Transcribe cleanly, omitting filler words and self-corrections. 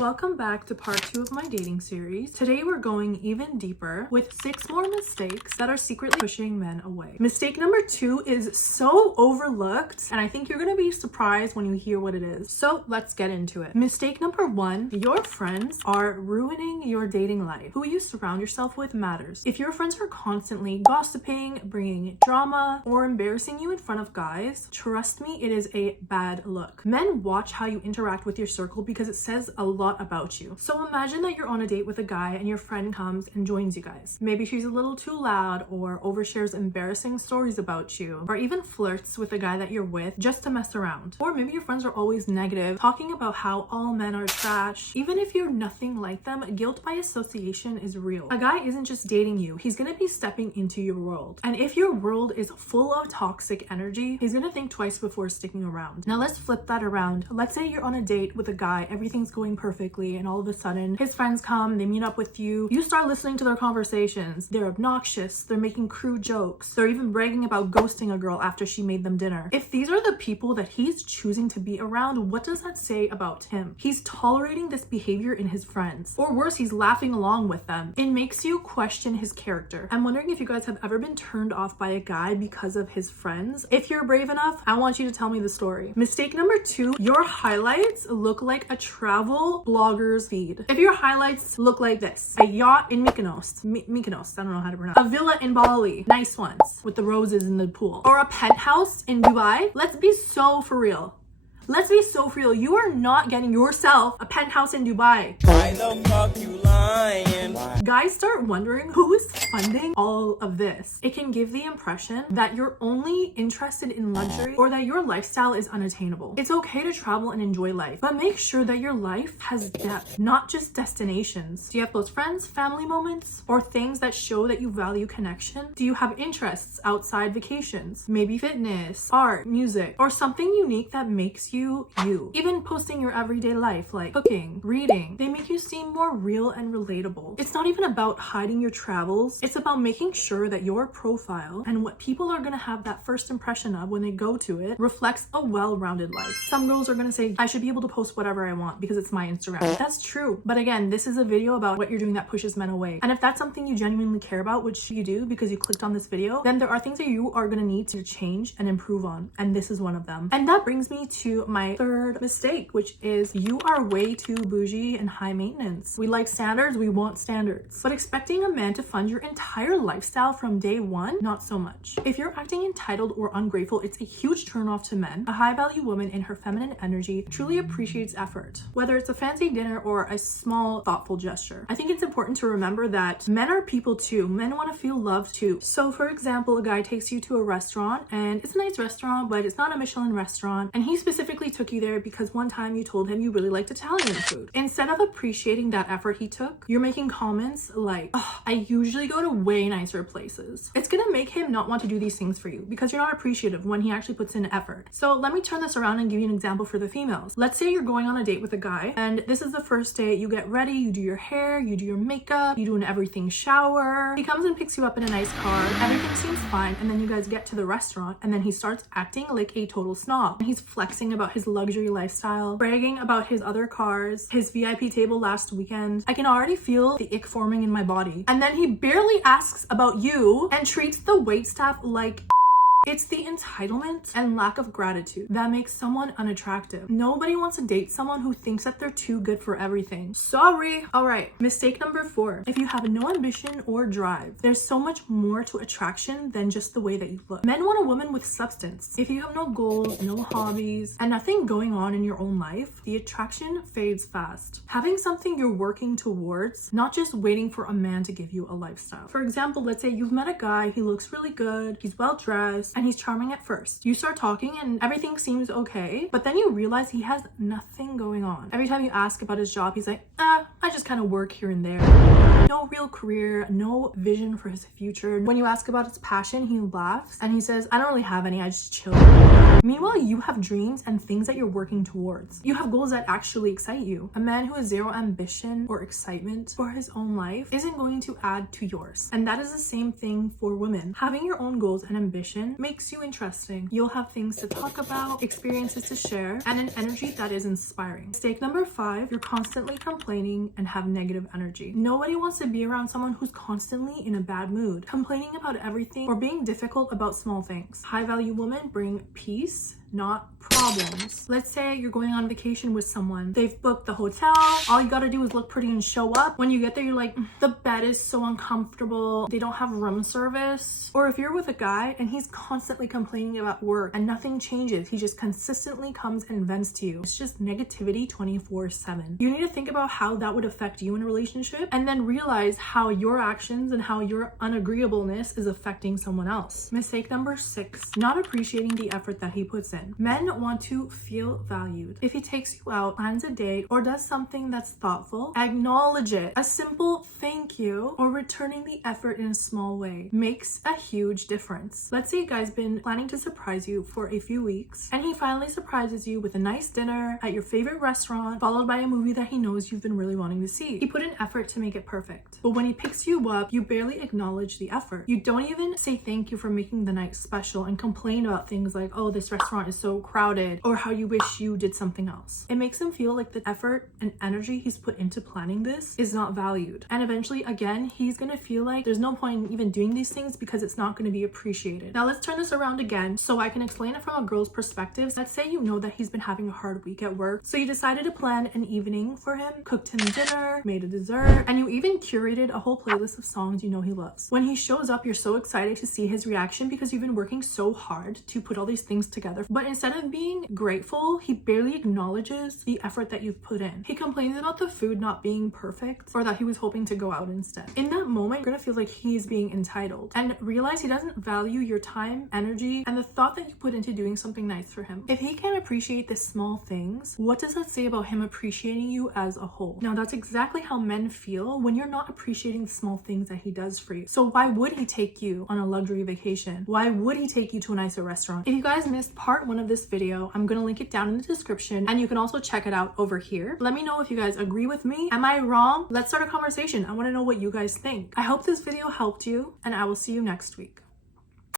Welcome back to part 2 of my dating series. Today we're going even deeper with 6 more mistakes that are secretly pushing men away. Mistake number 2 is so overlooked, and I think you're gonna be surprised when you hear what it is. So let's get into it. Mistake number 1, your friends are ruining your dating life. Who you surround yourself with matters. If your friends are constantly gossiping, bringing drama, or embarrassing you in front of guys, trust me, it is a bad look. Men watch how you interact with your circle because it says a lot about you. So imagine that you're on a date with a guy and your friend comes and joins you guys. Maybe she's a little too loud or overshares embarrassing stories about you, or even flirts with the guy that you're with just to mess around. Or maybe your friends are always negative, talking about how all men are trash. Even if you're nothing like them, guilt by association is real. A guy isn't just dating you, he's gonna be stepping into your world. And if your world is full of toxic energy, he's gonna think twice before sticking around. Now let's flip that around. Let's say you're on a date with a guy, everything's going perfectly, and all of a sudden his friends come, they meet up with you, you start listening to their conversations. They're obnoxious, they're making crude jokes, they're even bragging about ghosting a girl after she made them dinner. If these are the people that he's choosing to be around, what does that say about him? He's tolerating this behavior in his friends, or worse, he's laughing along with them. It makes you question his character. I'm wondering if you guys have ever been turned off by a guy because of his friends. If you're brave enough, I want you to tell me the story. Mistake number 2, your highlights look like a travel blogger's feed. If your highlights look like this: a yacht in Mykonos, I don't know how to pronounce, a villa in Bali, nice ones with the roses in the pool, or a penthouse in Dubai, let's be so for real. Let's be so for real. You are not getting yourself a penthouse in Dubai. Why the fuck you lying? Guys start wondering who is funding all of this. It can give the impression that you're only interested in luxury or that your lifestyle is unattainable. It's okay to travel and enjoy life, but make sure that your life has depth, not just destinations. Do you have close friends, family moments, or things that show that you value connection? Do you have interests outside vacations? Maybe fitness, art, music, or something unique that makes you. Even posting your everyday life like cooking, reading, they make you seem more real and relatable. It's not even about hiding your travels. It's about making sure that your profile and what people are gonna have that first impression of when they go to it reflects a well-rounded life. Some girls are gonna say, I should be able to post whatever I want because it's my Instagram. That's true. But again, this is a video about what you're doing that pushes men away. And if that's something you genuinely care about, which you do because you clicked on this video, then there are things that you are gonna need to change and improve on. And this is one of them. And that brings me to my third mistake, which is you are way too bougie and high maintenance. We like standards, we want standards. But expecting a man to fund your entire lifestyle from day one, not so much. If you're acting entitled or ungrateful, it's a huge turnoff to men. A high value woman in her feminine energy truly appreciates effort, whether it's a fancy dinner or a small thoughtful gesture. I think it's important to remember that men are people too. Men want to feel loved too. So for example, a guy takes you to a restaurant and it's a nice restaurant, but it's not a Michelin restaurant, and he specifically took you there because one time you told him you really liked Italian food. Instead of appreciating that effort he took, you're making comments like, oh, I usually go to way nicer places. It's gonna make him not want to do these things for you because you're not appreciative when he actually puts in effort. So let me turn this around and give you an example for the females. Let's say you're going on a date with a guy and this is the first date. You get ready, you do your hair, you do your makeup, you do an everything shower. He comes and picks you up in a nice car. Everything seems fine, and then you guys get to the restaurant and then he starts acting like a total snob. He's flexing about his luxury lifestyle, bragging about his other cars, his VIP table last weekend. I can already feel the ick forming in my body. And then he barely asks about you and treats the waitstaff like it's the entitlement and lack of gratitude that makes someone unattractive. Nobody wants to date someone who thinks that they're too good for everything. Sorry. All right, mistake number 4. If you have no ambition or drive, there's so much more to attraction than just the way that you look. Men want a woman with substance. If you have no goals, no hobbies, and nothing going on in your own life, the attraction fades fast. Having something you're working towards, not just waiting for a man to give you a lifestyle. For example, let's say you've met a guy, he looks really good, he's well dressed, and he's charming at first. You start talking and everything seems okay, but then you realize he has nothing going on. Every time you ask about his job, he's like, I just kind of work here and there. No real career, no vision for his future. When you ask about his passion, he laughs and he says, I don't really have any, I just chill. Meanwhile, you have dreams and things that you're working towards. You have goals that actually excite you. A man who has zero ambition or excitement for his own life isn't going to add to yours. And that is the same thing for women. Having your own goals and ambition makes you interesting. You'll have things to talk about, experiences to share, and an energy that is inspiring. Mistake number 5, you're constantly complaining and have negative energy. Nobody wants to be around someone who's constantly in a bad mood, complaining about everything or being difficult about small things. High value women bring peace, not problems. Let's say you're going on vacation with someone. They've booked the hotel. All you gotta do is look pretty and show up. When you get there, you're like, the bed is so uncomfortable. They don't have room service. Or if you're with a guy and he's constantly complaining about work and nothing changes, he just consistently comes and vents to you. It's just negativity 24/7. You need to think about how that would affect you in a relationship and then realize how your actions and how your unagreeableness is affecting someone else. Mistake number 6, not appreciating the effort that he puts in. Men want to feel valued. If he takes you out, plans a date, or does something that's thoughtful, acknowledge it. A simple thank you or returning the effort in a small way makes a huge difference. Let's say a guy's been planning to surprise you for a few weeks and he finally surprises you with a nice dinner at your favorite restaurant, followed by a movie that he knows you've been really wanting to see. He put in effort to make it perfect. But when he picks you up, you barely acknowledge the effort. You don't even say thank you for making the night special and complain about things like, oh, this restaurant is so crowded, or how you wish you did something else. It makes him feel like the effort and energy he's put into planning this is not valued. And eventually, again, he's gonna feel like there's no point in even doing these things because it's not gonna be appreciated. Now let's turn this around again so I can explain it from a girl's perspective. Let's say you know that he's been having a hard week at work, so you decided to plan an evening for him, cooked him dinner, made a dessert, and you even curated a whole playlist of songs you know he loves. When he shows up, you're so excited to see his reaction because you've been working so hard to put all these things together. But instead of being grateful, he barely acknowledges the effort that you've put in. He complains about the food not being perfect or that he was hoping to go out instead. In that moment, you're gonna feel like he's being entitled and realize he doesn't value your time, energy, and the thought that you put into doing something nice for him. If he can't appreciate the small things, what does that say about him appreciating you as a whole? Now, that's exactly how men feel when you're not appreciating the small things that he does for you. So why would he take you on a luxury vacation? Why would he take you to a nicer restaurant? If you guys missed part 1 of this video, I'm gonna link it down in the description and you can also check it out over here. Let me know if you guys agree with me. Am I wrong? Let's start a conversation. I want to know what you guys think. I hope this video helped you and I will see you next week.